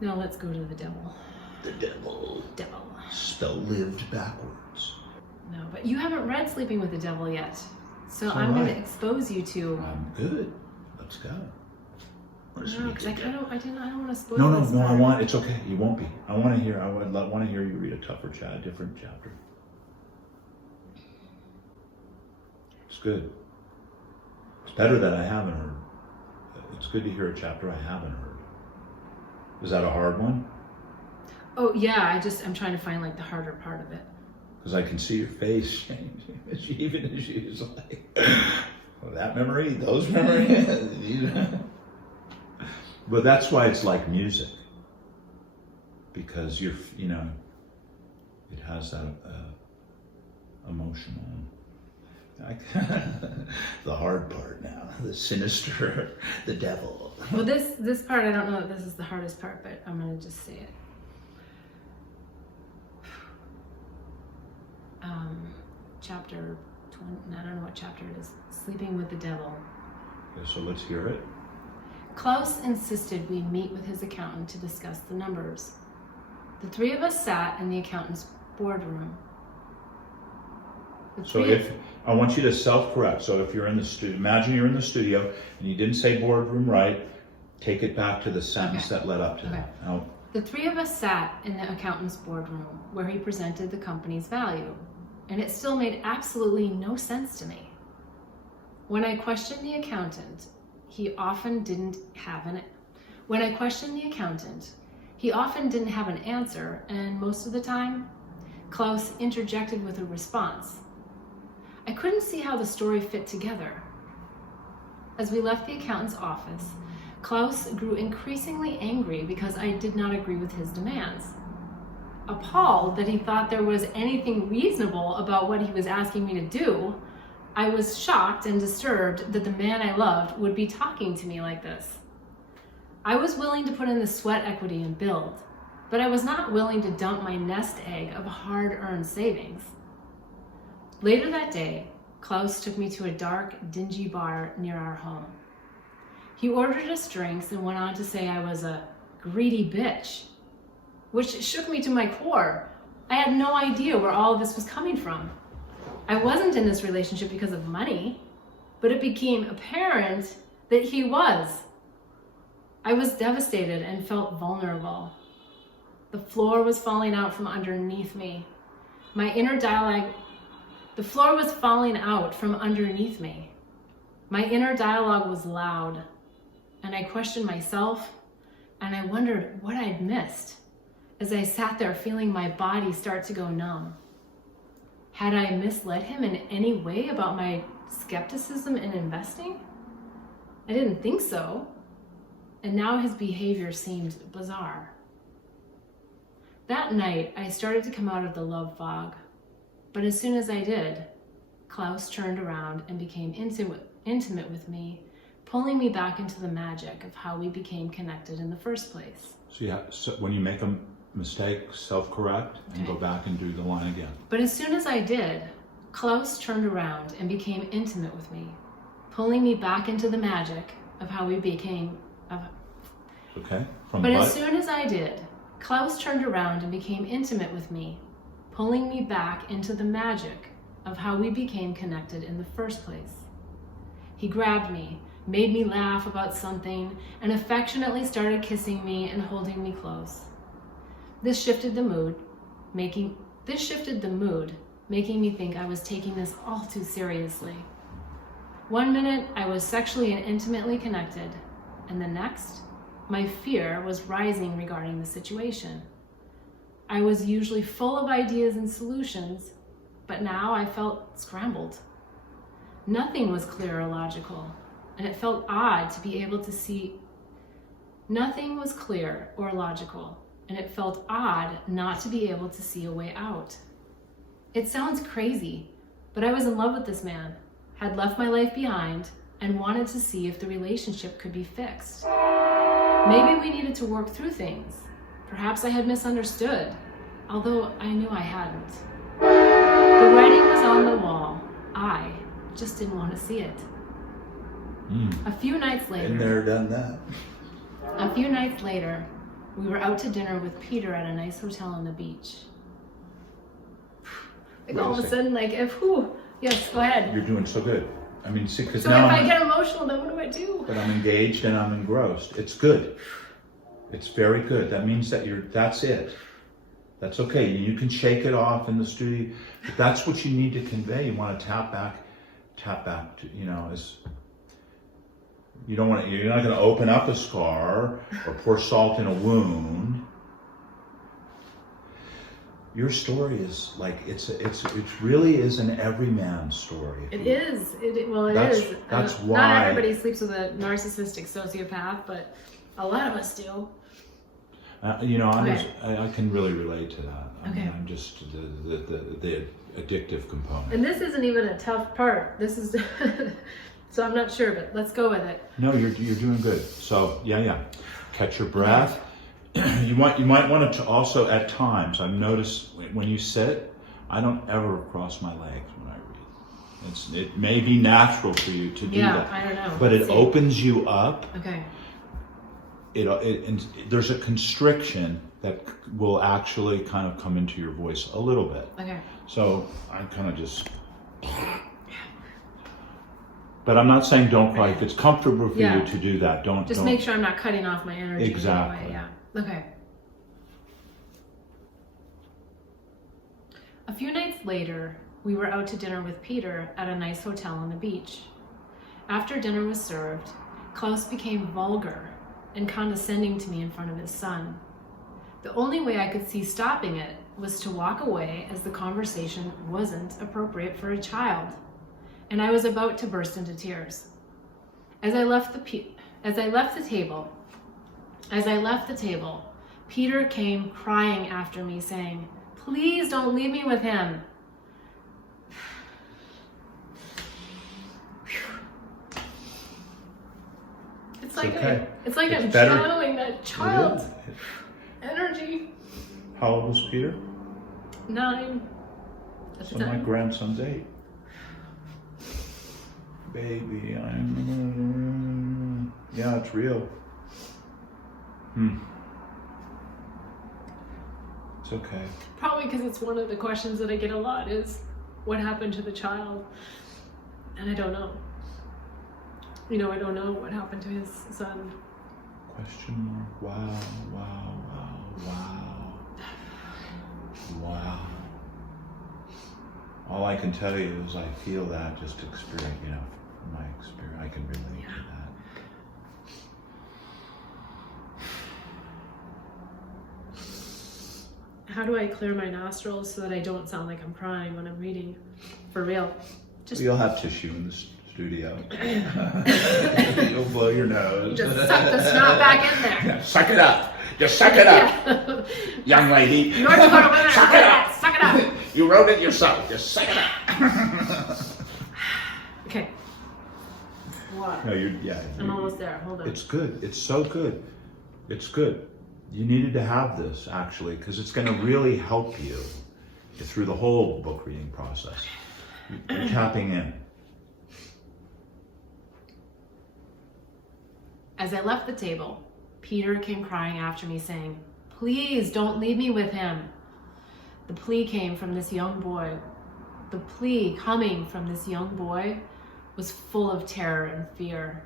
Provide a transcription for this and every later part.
No, let's go to the devil. The devil. Devil. Spell lived backwards. No, but you haven't read Sleeping with the Devil yet. So All I'm going right. to expose you to... I'm good. Let's go. No, because I don't want to spoil No, this part. it's okay. You won't be. I want to hear you read a different chapter. It's good. It's better that I haven't heard. It's good to hear a chapter I haven't heard. Is that a hard one? Oh, yeah, I'm trying to find like the harder part of it. Because I can see your face change. Even as she's like, well, that memory, those memories. But that's why it's like music. Because it has that emotional, the hard part now, the sinister, the devil. Well, this part, I don't know if this is the hardest part, but I'm going to just say it. Chapter 20, I don't know what chapter it is, Sleeping with the Devil. Okay, so let's hear it. Klaus insisted we meet with his accountant to discuss the numbers. The three of us sat in the accountant's boardroom. So I want you to self-correct. So if you're in the studio, imagine you're in the studio and you didn't say boardroom right, take it back to the sentence that led up to that. Now, the three of us sat in the accountant's boardroom where he presented the company's value, and it still made absolutely no sense to me. When I questioned the accountant, he often didn't have an answer, and most of the time, Klaus interjected with a response. I couldn't see how the story fit together. As we left the accountant's office, Klaus grew increasingly angry because I did not agree with his demands. Appalled that he thought there was anything reasonable about what he was asking me to do, I was shocked and disturbed that the man I loved would be talking to me like this. I was willing to put in the sweat equity and build, but I was not willing to dump my nest egg of hard-earned savings. Later that day, Klaus took me to a dark, dingy bar near our home. He ordered us drinks and went on to say I was a greedy bitch, which shook me to my core. I had no idea where all of this was coming from. I wasn't in this relationship because of money, but it became apparent that he was. I was devastated and felt vulnerable. The floor was falling out from underneath me. The floor was falling out from underneath me. My inner dialogue was loud, and I questioned myself, and I wondered what I'd missed as I sat there feeling my body start to go numb. Had I misled him in any way about my skepticism in investing? I didn't think so, and now his behavior seemed bizarre. That night, I started to come out of the love fog, but as soon as I did, Klaus turned around and became intimate with me, pulling me back into the magic of how we became connected in the first place. So when you make a mistake, self-correct and go back and do the line again. But as soon as I did, Klaus turned around and became intimate with me, pulling me back into the magic of how we became... As soon as I did, Klaus turned around and became intimate with me, pulling me back into the magic of how we became connected in the first place. He grabbed me, made me laugh about something, and affectionately started kissing me and holding me close. This shifted the mood, making me think I was taking this all too seriously. One minute, I was sexually and intimately connected, and the next, my fear was rising regarding the situation. I was usually full of ideas and solutions, but now I felt scrambled. Nothing was clear or logical, and it felt odd to be able to see. Nothing was clear or logical, and it felt odd not to be able to see a way out. It sounds crazy, but I was in love with this man, had left my life behind, and wanted to see if the relationship could be fixed. Maybe we needed to work through things. Perhaps I had misunderstood, although I knew I hadn't. The writing was on the wall. I just didn't want to see it. A few nights later... Been there, done that. A few nights later, we were out to dinner with Peter at a nice hotel on the beach. Like all of a sudden, like yes, go ahead. You're doing so good. I mean, see, because So now if I get emotional, then what do I do? but I'm engaged and I'm engrossed. It's good. It's very good. That means that that's it. That's okay. You can shake it off in the studio. But that's what you need to convey. You want to tap back to, as you don't want to, you're not going to open up a scar or pour salt in a wound. Your story is like, it really is an everyman story. It is. It is. That's why. Not everybody sleeps with a narcissistic sociopath, but a lot of us do. I can really relate to that. Okay. I'm just the addictive component. And this isn't even a tough part. This is, so I'm not sure, but let's go with it. No, you're doing good. So yeah. Catch your breath. You might want to also at times. I've noticed when you sit, I don't ever cross my legs when I read. It may be natural for you to do that. I don't know. But it opens you up. Okay. And there's a constriction that will actually kind of come into your voice a little bit. Okay. So I kind of just, but I'm not saying don't cry. If it's comfortable for you to do that, don't. Make sure I'm not cutting off my energy. Exactly. Anyway. Yeah. Okay. A few nights later, we were out to dinner with Peter at a nice hotel on the beach. After dinner was served, Klaus became vulgar and condescending to me in front of his son. The only way I could see stopping it was to walk away, as the conversation wasn't appropriate for a child, and I was about to burst into tears. As I left the table, Peter came crying after me, saying, "Please don't leave me with him." It's like I'm channeling that child's energy. How old was Peter? 9. So my grandson's 8. Baby, yeah, it's real. It's okay. Probably because it's one of the questions that I get a lot is, what happened to the child? And I don't know. I don't know what happened to his son. Question mark. Wow. All I can tell you is I feel that just experience, from my experience, I can relate to that. How do I clear my nostrils so that I don't sound like I'm crying when I'm reading? For real. You'll have tissue in the studio. You'll blow your nose. Just suck the snot back in there. Yeah, suck it up. Just suck it up. Young lady. North Dakota women, suck it up. Suck it up. You wrote it yourself. Just suck it up. Okay. What? No, I'm almost there. Hold on. It's good. It's so good. It's good. You needed to have this, actually, because it's going to really help you through the whole book reading process. You're tapping in. As I left the table, Peter came crying after me, saying, "Please don't leave me with him." The plea came from this young boy. The plea coming from this young boy was full of terror and fear,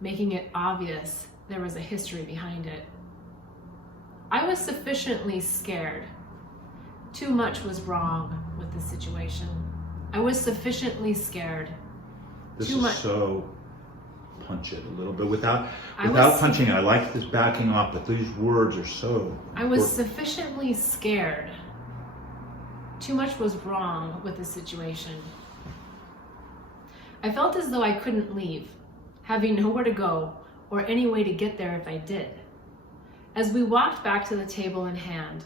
making it obvious there was a history behind it. I was sufficiently scared. Too much was wrong with the situation. I was sufficiently scared. This Too is much. so punch it a little bit without punching it. I like this backing off, but these words are so. I was sufficiently scared. Too much was wrong with the situation. I felt as though I couldn't leave, having nowhere to go or any way to get there if I did. As we walked back to the table in hand,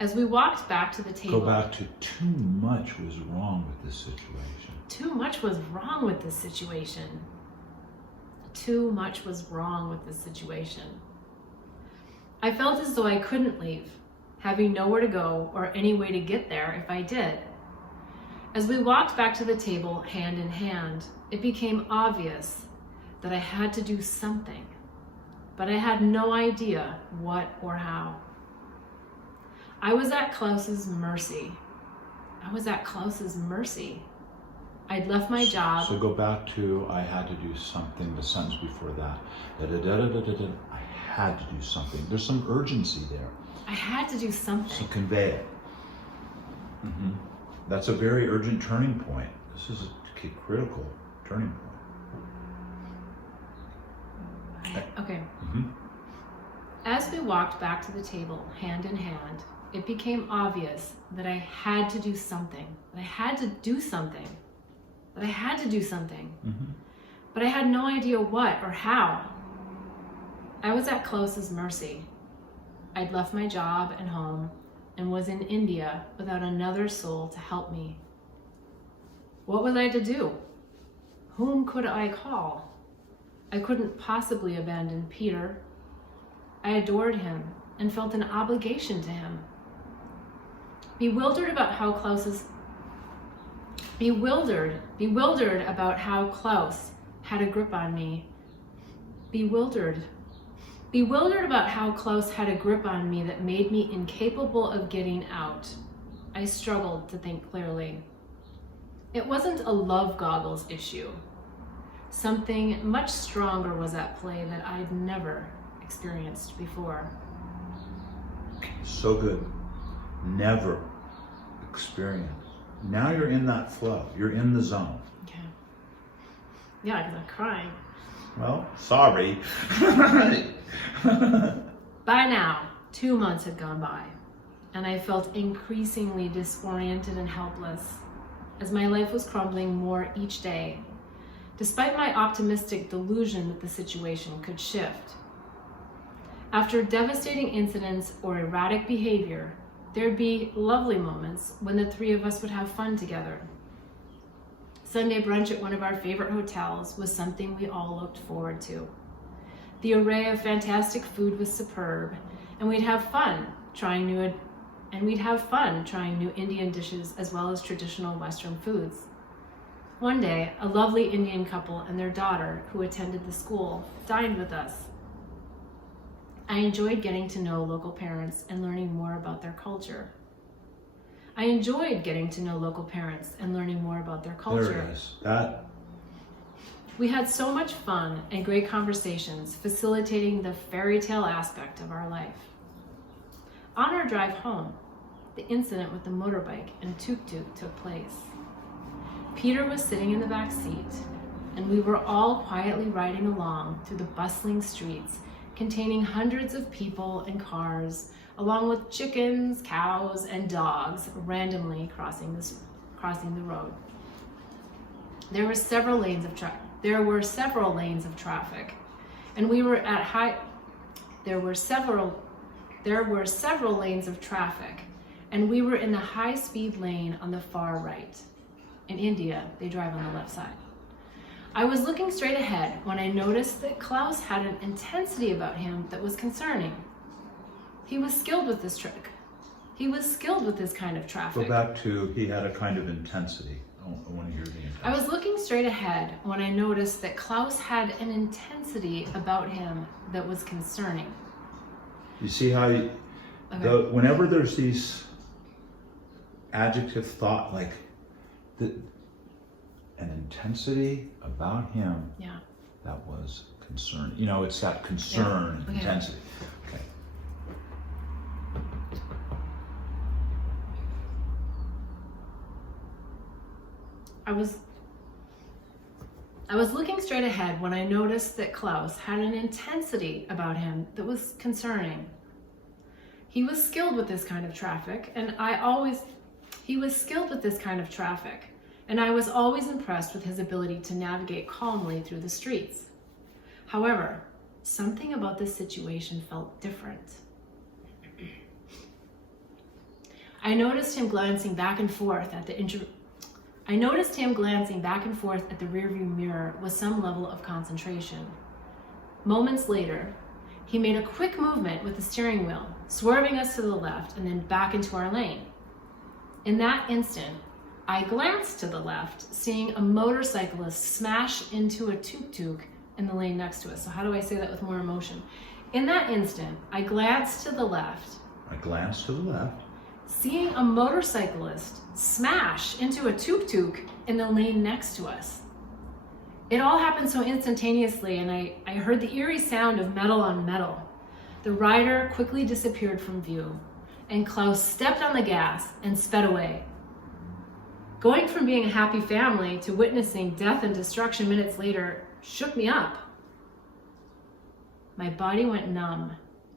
Go back to too much was wrong with this situation. Too much was wrong with this situation. Too much was wrong with this situation. I felt as though I couldn't leave, having nowhere to go or any way to get there if I did. As we walked back to the table hand in hand, it became obvious that I had to do something. but I had no idea what or how. I was at Klaus's mercy. I'd left my job. So go back to, I had to do something, the sentence before that. Da-da-da-da-da-da-da. I had to do something. There's some urgency there. I had to do something. So convey it. Mm-hmm. That's a very urgent turning point. This is a critical turning point. Okay. Mm-hmm. As we walked back to the table, hand in hand, it became obvious that I had to do something. Mm-hmm. But I had no idea what or how. I was at Klaus's mercy. I'd left my job and home and was in India without another soul to help me. What was I to do? Whom could I call? I couldn't possibly abandon Peter. I adored him and felt an obligation to him. Bewildered about how Klaus had a grip on me. Bewildered about how Klaus had a grip on me that made me incapable of getting out. I struggled to think clearly. It wasn't a love goggles issue. Something much stronger was at play that I'd never experienced before. So good. Never experienced. Now you're in that flow. You're in the zone. Yeah, because I'm crying. Well, sorry. By now, 2 months had gone by, and I felt increasingly disoriented and helpless as my life was crumbling more each day, despite my optimistic delusion that the situation could shift. After devastating incidents or erratic behavior, there'd be lovely moments when the three of us would have fun together. Sunday brunch at one of our favorite hotels was something we all looked forward to. The array of fantastic food was superb, and we'd have fun trying new Indian dishes as well as traditional Western foods. One day, a lovely Indian couple and their daughter, who attended the school, dined with us. I enjoyed getting to know local parents and learning more about their culture. There it is. That. We had so much fun and great conversations, facilitating the fairy tale aspect of our life. On our drive home, the incident with the motorbike and tuk-tuk took place. Peter was sitting in the back seat, and we were all quietly riding along through the bustling streets containing hundreds of people and cars, along with chickens, cows, and dogs randomly crossing the road. There were several lanes of traffic, and we were at high. There were several lanes of traffic, and we were in the high-speed lane on the far right. In India, they drive on the left side. I was looking straight ahead when I noticed that Klaus had an intensity about him that was concerning. He was skilled with this trick. He was skilled with this kind of traffic. Go back to, he had a kind of intensity. I want to hear the intensity. I was looking straight ahead when I noticed that Klaus had an intensity about him that was concerning. You see how whenever there's these adjective thought, like an intensity about him, that was concern. You know, it's that concern, intensity. Okay. I was looking straight ahead when I noticed that Klaus had an intensity about him that was concerning. He was skilled with this kind of traffic, and I was always impressed with his ability to navigate calmly through the streets. However, something about this situation felt different. I noticed him glancing back and forth at the rearview mirror with some level of concentration. Moments later, he made a quick movement with the steering wheel, swerving us to the left and then back into our lane. In that instant, I glanced to the left, seeing a motorcyclist smash into a tuk-tuk in the lane next to us. So how do I say that with more emotion? In that instant, I glanced to the left. I glanced to the left. Seeing a motorcyclist smash into a tuk-tuk in the lane next to us. It all happened so instantaneously, and I heard the eerie sound of metal on metal. The rider quickly disappeared from view, and Klaus stepped on the gas and sped away. Going from being a happy family to witnessing death and destruction minutes later shook me up. My body went numb,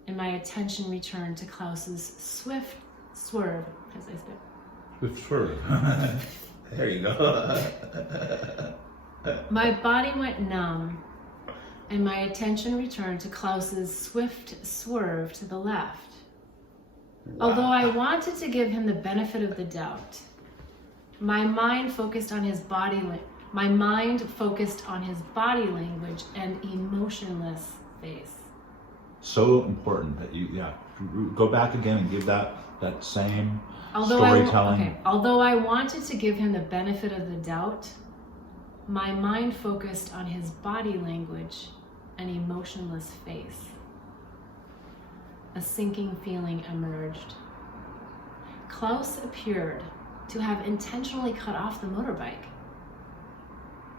and my attention returned to Klaus's swift swerve as I sped. Swift swerve. There you go. My body went numb, and my attention returned to Klaus's swift swerve to the left. Wow. Although I wanted to give him the benefit of the doubt, my mind focused on his body language and emotionless face. So important that you go back again and give that same storytelling. Although I wanted to give him the benefit of the doubt, my mind focused on his body language and emotionless face. A sinking feeling emerged. Klaus appeared to have intentionally cut off the motorbike.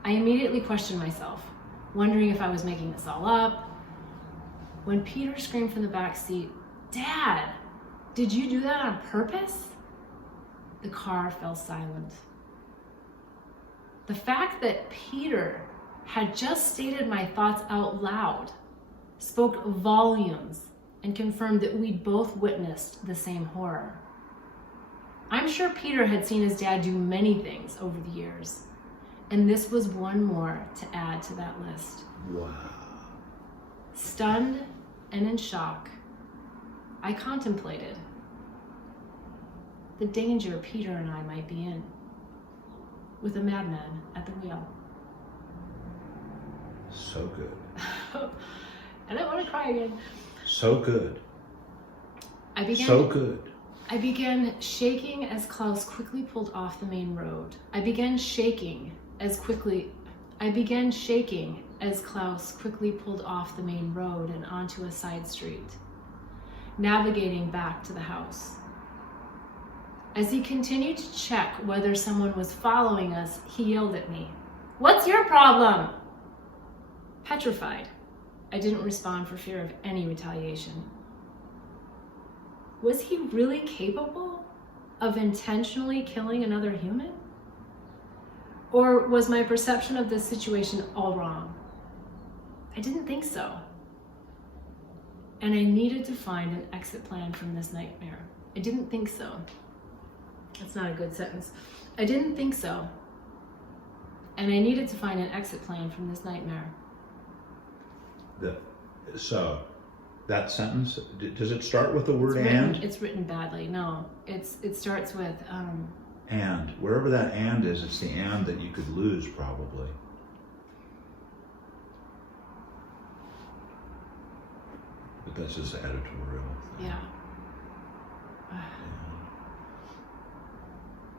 I immediately questioned myself, wondering if I was making this all up. When Peter screamed from the back seat, "Dad, did you do that on purpose?" The car fell silent. The fact that Peter had just stated my thoughts out loud spoke volumes and confirmed that we'd both witnessed the same horror. I'm sure Peter had seen his dad do many things over the years, and this was one more to add to that list. Wow. Stunned and in shock, I contemplated the danger Peter and I might be in, with a madman at the wheel. So good. I don't want to cry again. So good. I began shaking as Klaus quickly pulled off the main road. I began shaking as Klaus quickly pulled off the main road and onto a side street, navigating back to the house. As he continued to check whether someone was following us, he yelled at me, "What's your problem?" Petrified, I didn't respond for fear of any retaliation. Was he really capable of intentionally killing another human? Or was my perception of this situation all wrong? I didn't think so. And I needed to find an exit plan from this nightmare. I didn't think so. That's not a good sentence. I didn't think so. And I needed to find an exit plan from this nightmare. So, that sentence, does it start with the word and? It's written badly. No, it starts with and. Wherever that and is, it's the and that you could lose probably. But that's just editorial. Yeah.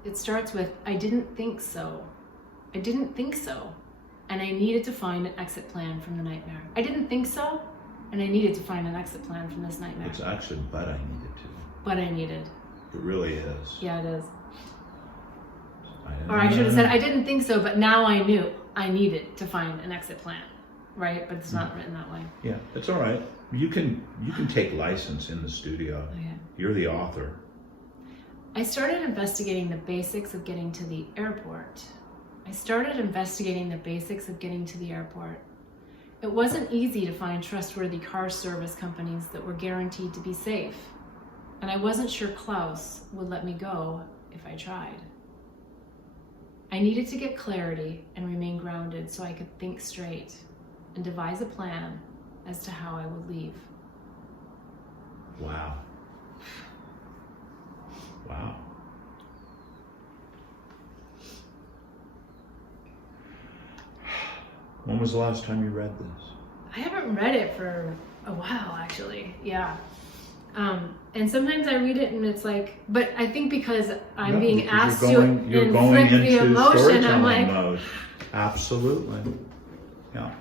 It starts with, I didn't think so. I didn't think so. And I needed to find an exit plan from the nightmare. I didn't think so. And I needed to find an exit plan from this nightmare. It's actually, but I needed to. But I needed. It really is. Yeah, it is. Or I should have said, I didn't think so, but now I knew I needed to find an exit plan. Right? But it's not written that way. Yeah, it's all right. You can take license in the studio. Okay. You're the author. I started investigating the basics of getting to the airport. It wasn't easy to find trustworthy car service companies that were guaranteed to be safe, and I wasn't sure Klaus would let me go if I tried. I needed to get clarity and remain grounded so I could think straight and devise a plan as to how I would leave. Wow. Wow. When was the last time you read this? I haven't read it for a while, actually. Yeah. And sometimes I read it and it's like, but I think because I'm being asked to inflict the emotion, I'm like, mode. Absolutely. Yeah.